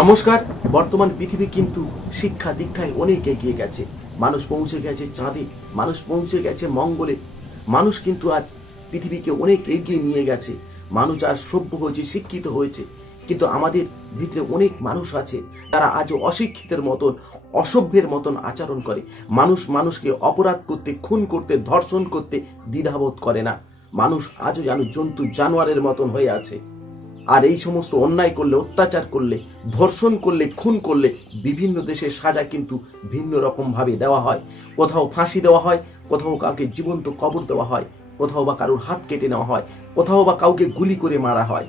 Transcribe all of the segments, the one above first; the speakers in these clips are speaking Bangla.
নমস্কার। বর্তমান পৃথিবী কিন্তু শিক্ষা দীক্ষায় অনেক এগিয়ে গেছে। মানুষ পৌঁছে গেছে চাঁদে, মানুষ পৌঁছে গেছে মঙ্গলে। মানুষ কিন্তু আজ পৃথিবীকে অনেক এগিয়ে নিয়ে গেছে। মানুষ আজ সভ্য হয়েছে, শিক্ষিত হয়েছে। কিন্তু আমাদের ভিতরে অনেক মানুষ আছে তারা আজও অশিক্ষিতের মতন, অসভ্যের মতন আচরণ করে। মানুষকে অপরাধ করতে, খুন করতে, ধর্ষণ করতে দ্বিধাবোধ করে না। মানুষ আজও যেন জন্তু জানোয়ারের মতন হয়ে আছে। আর এই সমস্ত অন্যায় করলে, অত্যাচার করলে, ধর্ষণ করলে, খুন করলে বিভিন্ন দেশের সাজা কিন্তু ভিন্ন রকম ভাবে দেওয়া হয়। কোথাও ফাঁসি দেওয়া হয়, কোথাও কাউকে জীবন্ত কবর দেওয়া হয়, কোথাও বা কারোর হাত কেটে নেওয়া হয়, কোথাও বা কাউকে গুলি করে মারা হয়।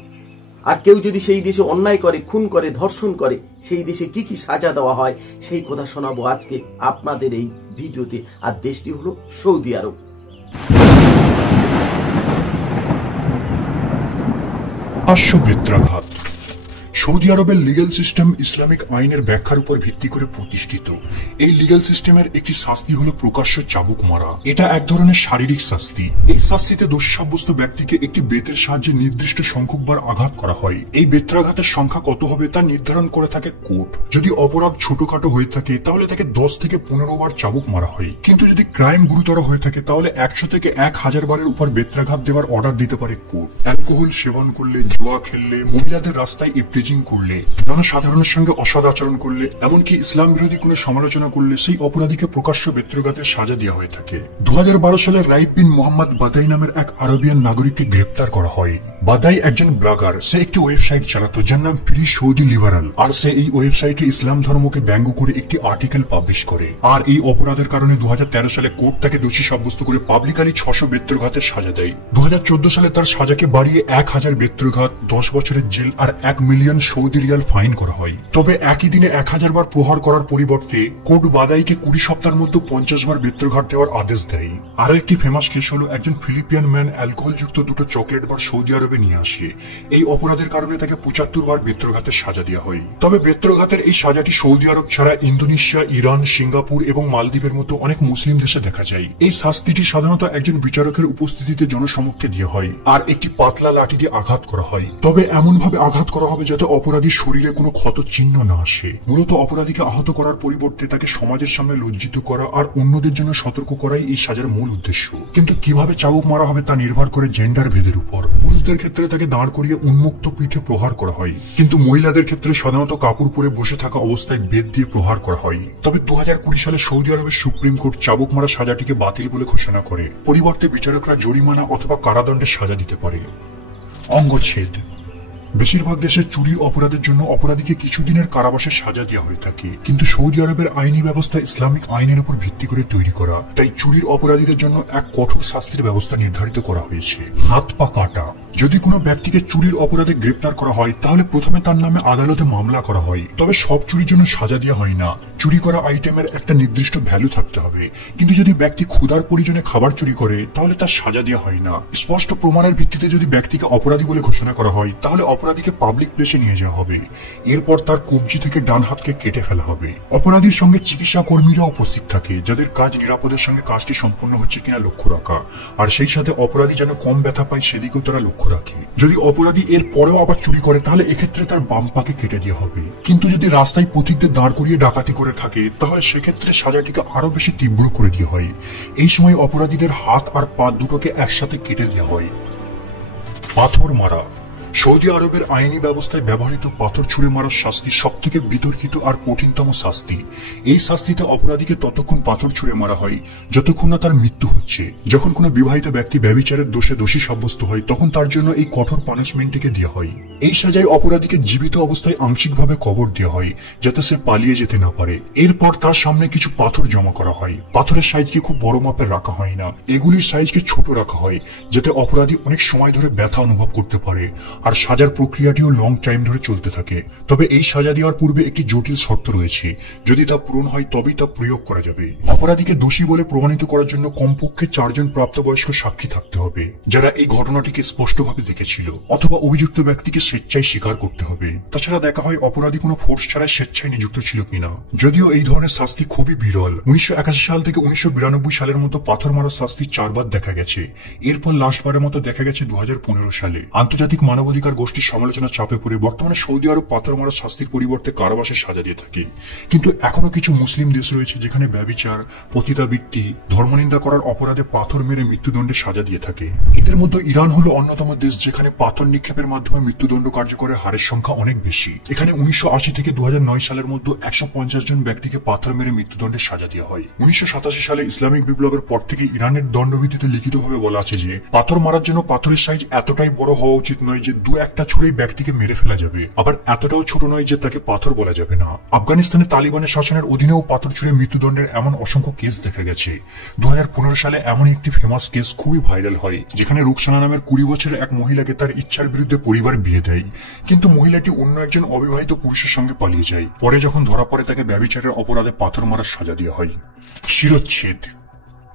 আর কেউ যদি সেই দেশে অন্যায় করে, খুন করে, ধর্ষণ করে, সেই দেশে কি কি সাজা দেওয়া হয় সেই কথা শোনাবো আজকে আপনাদের এই ভিডিওতে। আর দেশটি হলো সৌদি আরব। বেত্রাঘাত। সৌদি আরবের লিগ্যাল সিস্টেম ইসলামিক আইনের ব্যাখ্যার উপর ভিত্তি করে প্রতিষ্ঠিত। এই লিগ্যাল সিস্টেমের একটি শাস্তি হলো প্রকাশ্য চাবুক মারা। এটা এক ধরনের শারীরিক শাস্তি। এই শাস্তিতে দোষী সাব্যস্ত ব্যক্তিকে একটি বেতের সাহায্যে নির্দিষ্ট সংখ্যকবার আঘাত করা হয়। এই বেত্রাঘাতের সংখ্যা কত হবে তা নির্ধারণ করে থাকে কোর্ট। যদি অপরাধ ছোটখাটো হয়ে থাকে তাহলে তাকে 10 থেকে 15 বার চাবুক মারা হয়। কিন্তু যদি ক্রাইম গুরুতর হয়ে থাকে তাহলে 100 থেকে 1000 বারের উপর বেত্রাঘাত দেওয়ার অর্ডার দিতে পারে কোর্ট। অ্যালকোহল সেবন করলে, জুয়া খেললে, মহিলাদের রাস্তায় করলে, জনসাধারণের সঙ্গে অসৎ আচরণ করলে, এমনকি ইসলাম বিরোধী কোনো সমালোচনা করলে সেই অপরাধীকে প্রকাশ্য বেত্রাঘাতের সাজা দেওয়া হয়ে থাকে। 2012 সালে রাইফ বিন মোহাম্মদ বাদাই নামের এক আরবিয়ান নাগরিককে গ্রেপ্তার করা হয়। বাদাই একজন ব্লগার। সে একটি ওয়েবসাইট চালাতো যার নাম ফ্রি সৌদি লিবারাল। আর সে এই ওয়েবসাইটে ইসলাম ধর্মকে ব্যঙ্গ করে একটি আর্টিকেল পাবলিশ করে। আর এই অপরাধের কারণে 2013 সালে কোর্ট তাকে দোষী সাব্যস্ত করে পাবলিকালি 600 বেত্রাঘাতের সাজা দেয়। 2014 সালে তার সাজাকে বাড়িয়ে 1000 বেত্রাঘাত, 10 বছরের জেল আর 1 মিলিয়ন সৌদি রিয়াল ফাইন করা হয়। তবে একই দিনে 1000 বার প্রহার করার পরিবর্তে কোর্ট বাদাইকে 20 সপ্তাহের মধ্যে 50 বার বেত্রাঘাত দেওয়ার আদেশ দেয়। আর একটি ফেমাস কেস হলো একজন ফিলিপিয়ান ম্যান অ্যালকোহল যুক্ত 2টো চকলেট বার সৌদি আরবে নিয়ে আসে। এই অপরাধের কারণে তাকে 75 বার বেত্রাঘাতের সাজা দেওয়া হয়। তবে বেত্রাঘাতের এই সাজাটি সৌদি আরব ছাড়া ইন্দোনেশিয়া, ইরান, সিঙ্গাপুর এবং মালদ্বীপের মতো অনেক মুসলিম দেশে দেখা যায়। এই শাস্তিটি সাধারণত একজন বিচারকের উপস্থিতিতে জনসমক্ষে দেওয়া হয় আর একটি পাতলা লাঠি দিয়ে আঘাত করা হয়। তবে এমন ভাবে আঘাত করা হবে যাতে অপরাধীর শরীরে কোনো ক্ষত চিহ্ন না আসে। মূলত অপরাধীকে আহত করার পরিবর্তে তাকে সমাজের সামনে লজ্জিত করা আর অন্যদের জন্য সতর্ক করাই এই সাজার মূল উদ্দেশ্য। কিন্তু কিভাবে চাবুক মারা হবে তা নির্ভর করে জেন্ডার ভেদের উপর। পুরুষদের ক্ষেত্রে তাকে দাঁড় করিয়ে উন্মুক্ত পিঠে প্রহার করা হয়, কিন্তু মহিলাদের ক্ষেত্রে সাধারণত কাপড় পরে বসে থাকা অবস্থায় বেত দিয়ে প্রহার করা হয়। তবে 2020 সালে সৌদি আরবের সুপ্রিম কোর্ট চাবুক মারা সাজাটিকে বাতিল বলে ঘোষণা করে। পরিবর্তে বিচারকরা জরিমানা অথবা কারাদণ্ডের সাজা দিতে পারে। অঙ্গচ্ছেদ। বেশিরভাগ দেশে চুরির অপরাধের জন্য অপরাধীকে কিছুদিনের কারাবাসের সাজা দেওয়া হয়ে থাকে। কিন্তু সৌদি আরবের আইনি ব্যবস্থা ইসলামিক আইনের উপর ভিত্তি করে তৈরি করা, তাই চুরির অপরাধীদের জন্য এক কঠোর শাস্তির ব্যবস্থা নির্ধারিত করা হয়েছে। হাত পা কাটা। যদি কোনো ব্যক্তিকে চুরির অপরাধে গ্রেপ্তার করা হয় তাহলে প্রথমে তার নামে আদালতে মামলা করা হয়। তবে সব চুরির জন্য সাজা দেওয়া হয় না। চুরি করা আইটেমের একটা নির্দিষ্ট ভ্যালু থাকতে হবে। কিন্তু যদি ব্যক্তি ক্ষুধার পরিজনে খাবার চুরি করে তাহলে তার সাজা দেওয়া হয় না। স্পষ্ট প্রমাণের ভিত্তিতে যদি ব্যক্তিকে অপরাধী বলে ঘোষণা করা হয় তাহলে অপরাধীকে পাবলিক প্লেসে নিয়ে যাওয়া হবে। এরপর তার কবজি থেকে ডান হাতকে কেটে ফেলা হবে। অপরাধীর সঙ্গে চিকিৎসা কর্মীরা উপস্থিত থাকে যাদের কাজ নিরাপদের সঙ্গে কাজটি সম্পন্ন হচ্ছে কিনা লক্ষ্য রাখা, আর সেই সাথে অপরাধী যেন কম ব্যথা পায় সেদিকেও তারা লক্ষ্য রাখে। যদি অপরাধী এর পরেও আবার চুরি করে তাহলে এক্ষেত্রে তার বাম পাকে কেটে দেওয়া হবে। কিন্তু যদি রাস্তায় পথিকদের দাঁড় করিয়ে ডাকাতি করে থাকে তাহলে সেক্ষেত্রে সাজাটিকে আরো বেশি তীব্র করে দেওয়া হয়। এই সময় অপরাধীদের হাত আর পা দুটোকে একসাথে কেটে দেওয়া হয়। পাথর মারা। সৌদি আরবের আইনি ব্যবস্থায় ব্যবহৃত পাথর ছুঁড়ে মারার শাস্তি সবথেকে বিতর্কিত আর কঠিনতম শাস্তি। এই শাস্তিতে অপরাধীকে ততক্ষণ পাথর ছুঁড়ে মারা হয় যতক্ষণ না তার মৃত্যু হচ্ছে। যখন কোনো বিবাহিত ব্যক্তি ব্যভিচারের দোষে দোষী সাব্যস্ত হয় তখন তার জন্য এই কঠোর পানিশমেন্টটিকে দেওয়া হয়। এই সাজায় অপরাধীকে জীবিত অবস্থায় আংশিকভাবে কবর দেওয়া হয় যাতে সে পালিয়ে যেতে না পারে। এরপর তার সামনে কিছু পাথর জমা করা হয়। পাথরের সাইজকে খুব বড় মাপের রাখা হয় না, এগুলির সাইজকে ছোট রাখা হয় যাতে অপরাধী অনেক সময় ধরে ব্যথা অনুভব করতে পারে। আর সাজার প্রক্রিয়াটিও লং টাইম ধরে চলতে থাকে। তবে এই সাজা দেওয়ার পূর্বে একটি জটিল শর্ত রয়েছে। যদি তা পূরণ হয় তবেই তা প্রয়োগ করা যাবে। অপরাধীকে দোষী বলে প্রমাণিত করার জন্য কমপক্ষে 4 জন প্রাপ্তবয়স্ক সাক্ষী থাকতে হবে যারা এই ঘটনাটিকে স্পষ্টভাবে দেখেছিল, অথবা অভিযুক্ত ব্যক্তিকে স্বেচ্ছায় স্বীকার করতে হবে। তাছাড়া দেখা হয় অপরাধী কোনো ফোর্স ছাড়াই স্বেচ্ছায় নিযুক্ত ছিল কিনা। যদিও এই ধরনের শাস্তি খুবই বিরল। 1981 সাল থেকে 1992 সালের মতো পাথর মারার শাস্তি 4 বার দেখা গেছে। এরপর লাস্টবারের মতো দেখা গেছে 2015 সালে। আন্তর্জাতিক মানব মানবাধিকার গোষ্ঠীর সমালোচনা চাপে পড়ে বর্তমানে সৌদি আরব পাথর মারা শাস্তির পরিবর্তে কারাবাসের সাজা দিয়ে থাকে। কিন্তু এখনো কিছু মুসলিম দেশ রয়েছে যেখানে ব্যভিচার, পতিতাবৃত্তি, ধর্মনিন্দা করার অপরাধে পাথর মেরে মৃত্যুদণ্ডের সাজা দিয়ে থাকে। এদের মধ্যে ইরান হলো অন্যতম দেশ যেখানে পাথর নিক্ষেপের মাধ্যমে মৃত্যুদণ্ড কার্যকরের হারের সংখ্যা অনেক বেশি। এখানে 1980 থেকে 2009 সালের মধ্যে 150 জন ব্যক্তিকে পাথর মেরে মৃত্যুদণ্ডের সাজা দেওয়া হয়। 1987 সালে ইসলামিক বিপ্লবের পর থেকে ইরানের দণ্ডবিধিতে লিখিতভাবে বলা আছে যে পাথর মারার জন্য পাথরের সাইজ এতটাই বড় হওয়া উচিত নয় যে দু একটা ছুঁড়েই ব্যক্তিকে মেরে ফেলা যাবে, আবার এতটাও ছোট নয় যে তাকে পাথর বলা যাবে না। আফগানিস্তানে তালিবানের শাসনের অধীনেও পাথর ছুঁড়ে মৃত্যুদণ্ডের এমন অসংখ্য কেস দেখা গেছে। 2015 সালে এমন একটি ফেমাস কেস খুবই ভাইরাল হয় যেখানে রুকসানা নামের 20 বছরের এক মহিলাকে তার ইচ্ছার বিরুদ্ধে পরিবার বিয়ে দেয়, কিন্তু মহিলাটি অন্য একজন অবিবাহিত পুরুষের সঙ্গে পালিয়ে যায়। পরে যখন ধরা পড়ে তাকে ব্যভিচারের অপরাধে পাথর মারার সাজা দেওয়া হয়। শিরচ্ছেদ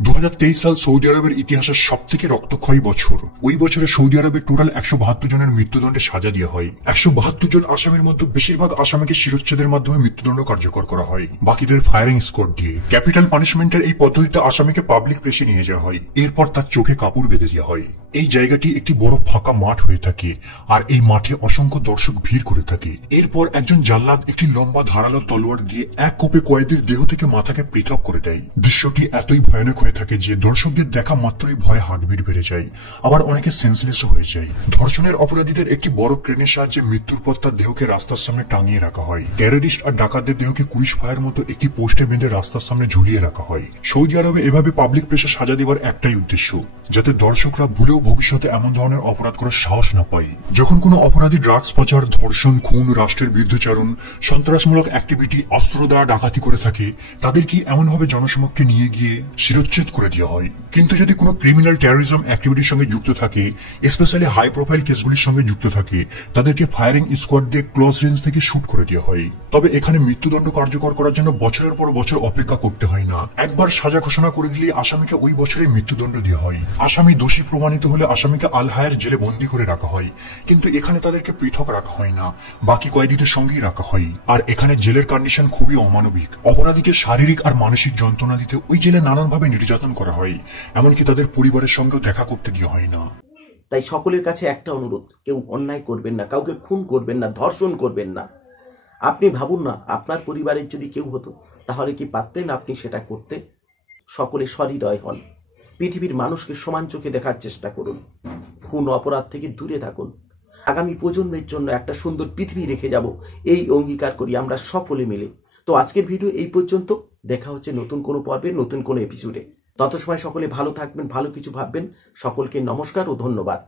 2023 সাল সৌদি আরবের ইতিহাসের সব থেকে রক্তক্ষয়ী বছর। ওই বছরে সৌদি আরবে টোটাল 172 জনের মৃত্যুদণ্ডে সাজা দেওয়া হয়। 172 জন আসামির মধ্যে বেশিরভাগ আসামিকে শিরচ্ছেদের মাধ্যমে মৃত্যুদণ্ড কার্যকর করা হয়, বাকিদের ফায়ারিং স্কোয়াড দিয়ে। ক্যাপিটাল পানিশমেন্টের এই পদ্ধতিতে আসামিকে পাবলিক প্লেসে নিয়ে যাওয়া হয়, এরপর তার চোখে কাপড় বেঁধে দেওয়া হয়। এই জায়গাটি একটি বড় ফাঁকা মাঠ হয়ে থাকে আর এই মাঠে অসংখ্য দর্শক ভিড় করে থাকে। এরপর একজন জাল্লাদ একটি লম্বা ধারালো তলোয়ার দিয়ে এক কোপে কয়েদির দেহ থেকে মাথাকে পৃথক করে দেয়। দৃশ্যটি এতই ভয়ানক হয়ে থাকে যে দর্শকদের দেখা মাত্রই ভয়ে হার্টবিট বেড়ে যায়, আবার অনেকে সেন্সলেসও হয়ে যায়। ধর্ষণের অপরাধীদের একটি বড় ক্রেনের সাহায্যে মৃত্যুর পর তার দেহকে রাস্তার সামনে টাঙিয়ে রাখা হয়। টেররিস্ট আর ডাকাতদের দেহকে কুরিশ ফায়ার মতো একটি পোস্টে বেঁধে রাস্তার সামনে ঝুলিয়ে রাখা হয়। সৌদি আরবে এভাবে পাবলিক প্লেসে সাজা দেওয়ার একটাই উদ্দেশ্য, যাতে দর্শকরা ভুলেও ভবিষ্যতে এমন ধরনের অপরাধ করার সাহস না পায়। যখন কোনো অপরাধী ড্রাগস পাচার, ধর্ষণ, খুন, রাষ্ট্রের বিরুদ্ধাচরণ, সন্ত্রাসমূলক অ্যাক্টিভিটি, অস্ত্র দ্বারা ডাকাতি করে থাকে, তাদেরকে এমনভাবে জনসমক্ষে নিয়ে গিয়ে শিরচ্ছেদ করে দেওয়া হয়। কিন্তু যদি কোনো ক্রিমিনাল টেররিজম অ্যাক্টিভিটির সঙ্গে যুক্ত থাকে, স্পেশালি হাই প্রোফাইল কেসগুলির সঙ্গে যুক্ত থাকে, তাদেরকে ফায়ারিং স্কোয়াড দিয়ে ক্লোজ রেঞ্জ থেকে শুট করে দেওয়া হয়। তবে এখানে মৃত্যুদণ্ড কার্যকর করার জন্য বছরের পর বছর অপেক্ষা করতে হয় না। একবার সাজা ঘোষণা করে দিলে আসামিকে ওই বছরে মৃত্যুদণ্ড দেওয়া হয়। আসামি দোষী প্রমাণিত হলে আসামিকে আল হায়ার জেলে বন্দী করে রাখা হয়, কিন্তু এখানে তাদেরকে পৃথক রাখা হয় না, বাকি কয়েদিদের সঙ্গেই রাখা হয়। আর এখানে জেলের কন্ডিশন খুবই অমানবিক। অপরাধীকে শারীরিক আর মানসিক যন্ত্রণা দিতে ওই জেলে নানানভাবে নির্যাতন করা হয়, এমনকি তাদের পরিবারের সঙ্গেও দেখা করতে দেওয়া হয় না। তাই সকলের কাছে একটা অনুরোধ, কেউ অন্যায় করবেন না, কাউকে খুন করবেন না, ধর্ষণ করবেন না। আপনি ভাবুন না, আপনার পরিবারের যদি কেউ হতো তাহলে কি পারতেন আপনি সেটা করতে? সকলে সহৃদয় হন, পৃথিবীর মানুষকে সমান চোখে দেখার চেষ্টা করুন, খুন অপরাধ থেকে দূরে থাকুন। আগামী প্রজন্মের জন্য একটা সুন্দর পৃথিবী রেখে যাব, এই অঙ্গীকার করি আমরা সকলে মিলে। তো আজকের ভিডিও এই পর্যন্ত, দেখা হচ্ছে নতুন কোনো পর্বে, নতুন কোনো এপিসোডে। তত সময় সকলে ভালো থাকবেন, ভালো কিছু ভাববেন। সকলকে নমস্কার ও ধন্যবাদ।